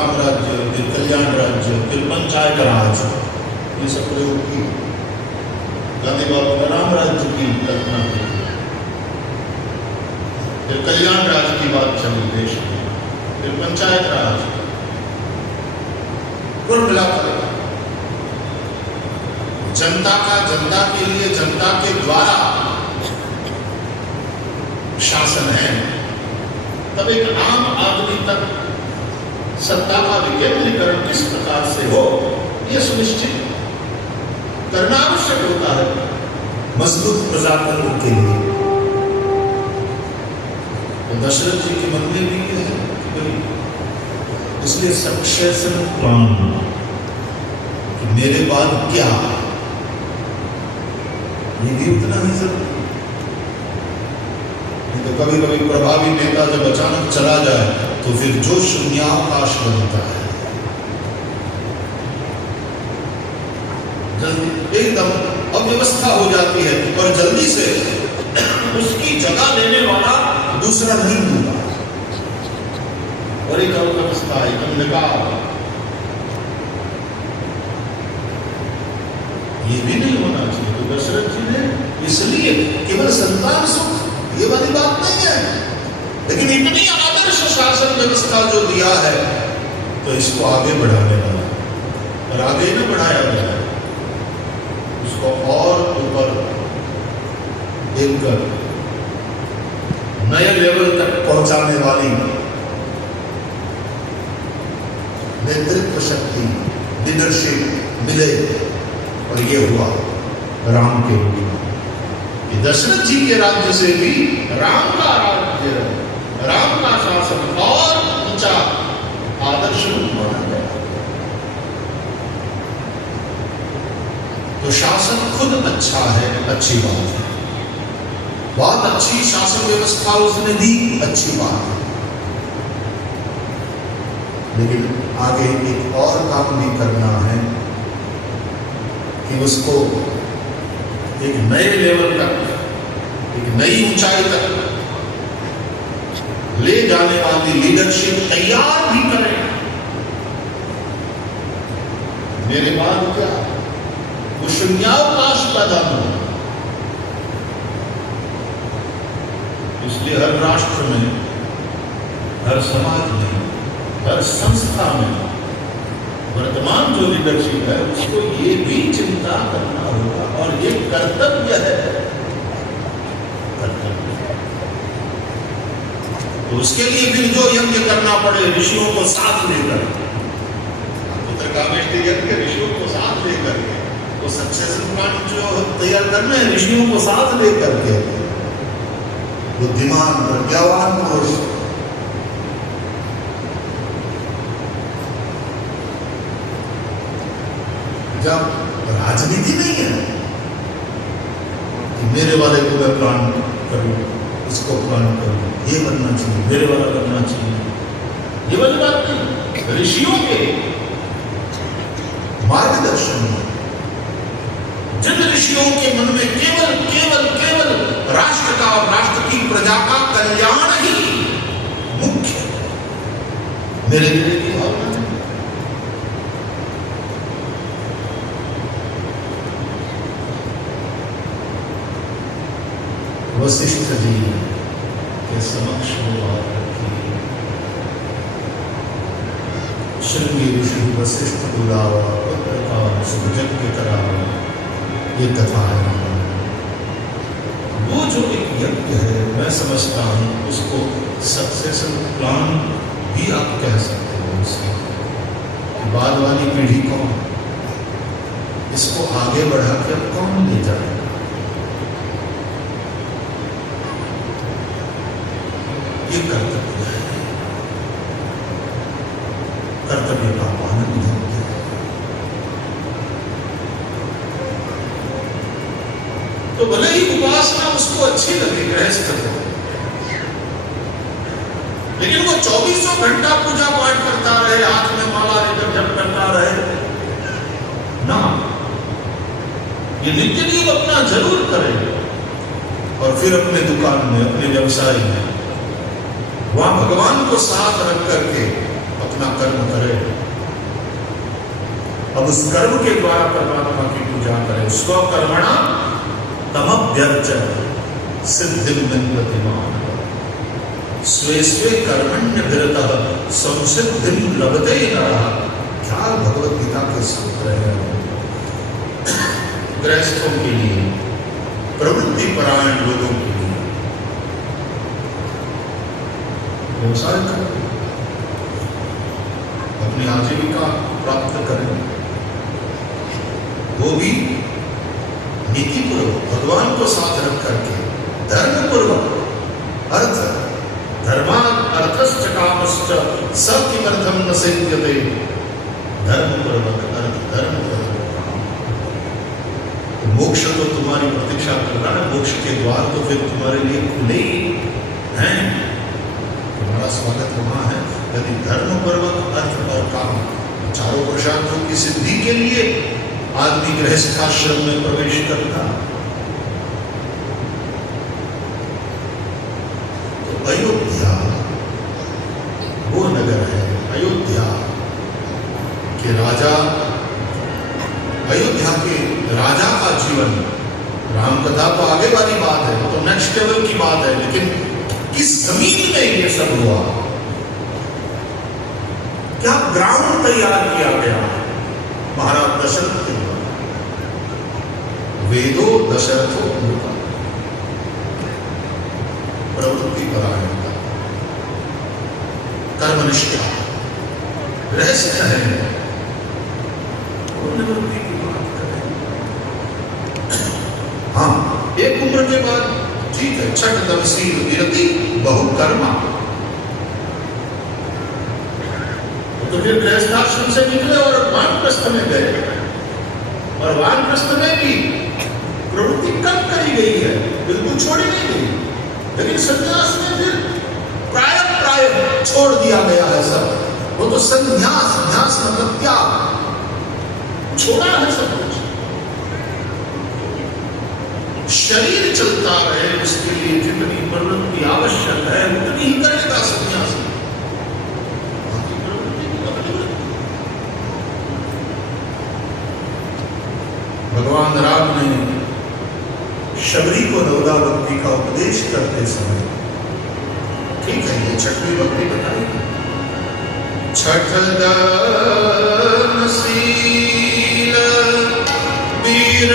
राम राज्य, फिर कल्याण राज्य, फिर पंचायत राज, ये सब प्रयोग किए। गांधी बाबू ने राम राज्य की कल्पना की, फिर कल्याण राज्य की बात चली देश में, फिर पंचायत राज। कुल मिलाकर जनता का जनता के लिए, जनता के द्वारा शासन है, तब एक आम आदमी तक सत्ता का विकेंद्रीकरण किस प्रकार से हो, यह सुनिश्चित करना आवश्यक होता है मजबूत प्रजातंत्र के लिए। तो दशरथ जी के मन में भी यह है कि भाई इसलिए सक्सेशन प्लान कि मेरे बाद क्या, ये भी उतना ही जरूरी। तो कभी कभी प्रभावी नेता जब अचानक चला जाए तो फिर जो शून्यावकाश बनता है, जल्दी एकदम अव्यवस्था हो जाती है और जल्दी से उसकी जगह लेने वाला दूसरा नहीं मिलता और एक अव्यवस्था, एक अंधकार, ये भी नहीं होना चाहिए। तो दशरथ जी ने इसलिए केवल संतान सुख ये वाली बात नहीं है, लेकिन इतनी आदर्श शासन व्यवस्था जो दिया है तो इसको आगे बढ़ाने वाला, और आगे न बढ़ाया गया, उसको और ऊपर एक नए लेवल तक पहुंचाने वाली नेतृत्व शक्ति, लीडरशिप मिले, और ये हुआ राम के रूप में। दशरथ जी के राज्य से भी राम का राज्य, राम का शासन और ऊंचा आदर्श माना गया। तो शासन खुद अच्छा है, अच्छी बात है, बहुत अच्छी शासन व्यवस्था उसने दी, अच्छी बात है, लेकिन आगे एक और काम भी करना है कि उसको एक नए लेवल तक, एक नई ऊंचाई तक ले जाने वाली लीडरशिप तैयार भी करें। मेरे बाद क्या, वो शून्यावकाश पैदा हो। इसलिए हर राष्ट्र में, हर समाज में, हर संस्था में वर्तमान जो लीडरशिप है उसको ये भी चिंता करना होगा, और ये कर्तव्य है, कर्तव्य। तो उसके लिए फिर जो यज्ञ करना पड़े ऋषियों को साथ लेकर, उत्तरकामेष्टि यज्ञ ऋषियों को साथ लेकर के, तो सक्सेशन प्लान जो तैयार करना है ऋषियों को साथ लेकर के, बुद्धिमान प्रज्ञावान पुरुष, जब राजनीति नहीं है कि मेरे वाले को मैं प्लान करूं, इसको प्लान करूं, ये बनना चाहिए, मेरे वाला करना चाहिए, ये वाली बात नहीं। ऋषियों के मार्गदर्शन में, जिन ऋषियों के मन में केवल केवल केवल राष्ट्र का और राष्ट्र की प्रजा का कल्याण ही मुख्य, मेरे लिए की भावना है। वशिष्ठ जी के समक्ष श्रृंगी ऋषि वशिष्ठ बुलावा, पुत्र का यज्ञ करावा, ये कथा है। वो जो एक यज्ञ है, मैं समझता हूँ उसको सक्सेशन प्लान भी आप कह सकते हो। उसको बाद वाली पीढ़ी कौन, इसको आगे बढ़ा कर कौन ले जाए, ये कर्तव्य है, कर्तव्य का पालन होता है। तो भले ही उपासना उसको अच्छी लगे गृहस्थ को, लेकिन वो 24 घंटा पूजा पाठ करता रहे, हाथ में माला लेकर जप करता रहे ना, ये नित्य नियम अपना जरूर करे, और फिर अपने दुकान में, अपने व्यवसाय में वहां भगवान को साथ रख करके अपना कर्म करे। उस कर्म के द्वारा परमात्मा की पूजा करें। स्वकर्मणा तमभ्यर्च सिद्धिं विन्दति मानवः। स्वे स्वे कर्मण्यभिरतः संसिद्धिं लभते नरः। क्या भगवत गीता के सूत्र हैं। गृहस्थों के लिए, प्रवृत्ति परायण लोगों के लिए व्यवसाय करें, अपनी आजीविका प्राप्त करें, वो भी नीतिपूर्वक भगवान को साथ रख करके, धर्मपूर्वक। अर्थ धर्मात् अर्थश्च कामश्च स किमर्थं न सेव्यते। धर्मपूर्वक अर्थ, धर्मपूर्वक काम। तो मोक्ष तो तुम्हारी प्रतीक्षा कर रहा है, मोक्ष के द्वार तो फिर तुम्हारे लिए खुले ही हैं, तुम्हारा स्वागत वहां है। यदि धर्मपूर्वक अर्थ और काम, चारों पुरुषार्थों की सिद्धि के लिए आदमी गृहस्थाश्रम में प्रवेश करता। तो अयोध्या वो नगर है, अयोध्या के राजा, अयोध्या के राजा का जीवन, राम कथा तो आगे वाली बात है, वो तो नेक्स्ट लेवल की बात है, लेकिन किस जमीन में ये सब हुआ, क्या ग्राउंड तैयार किया गया महाराज दशरथ के द्वारा। वेदो दशरथो मूका, प्रवृत्ति परायणता, कर्मनिष्ठा, रहस्य है। निवृत्ति की बात करें, हाँ, एक उम्र के बाद ठीक है, छठ दमशील विरति बहुकर्मा। तो फिर गृहस्थाश्रम से निकले और वानप्रस्थ में गए, और वानप्रस्थ में भी प्रवृत्ति कम करी गई है, बिल्कुल छोड़ी नहीं गई। लेकिन संन्यास में फिर प्राय छोड़ दिया गया है सब। वो तो संन्यास, न्यास मतलब त्याग, छोड़ा है सब कुछ। शरीर चलता रहे, उसके लिए जितनी प्रवृत्ति आवश्यक है उतनी ही करेगा संन्यास। भगवान राम ने शबरी को नवदा भक्ति का उपदेश करते समय, ठीक है, ये छठवीं भक्ति बताई, छठ दान शील वीर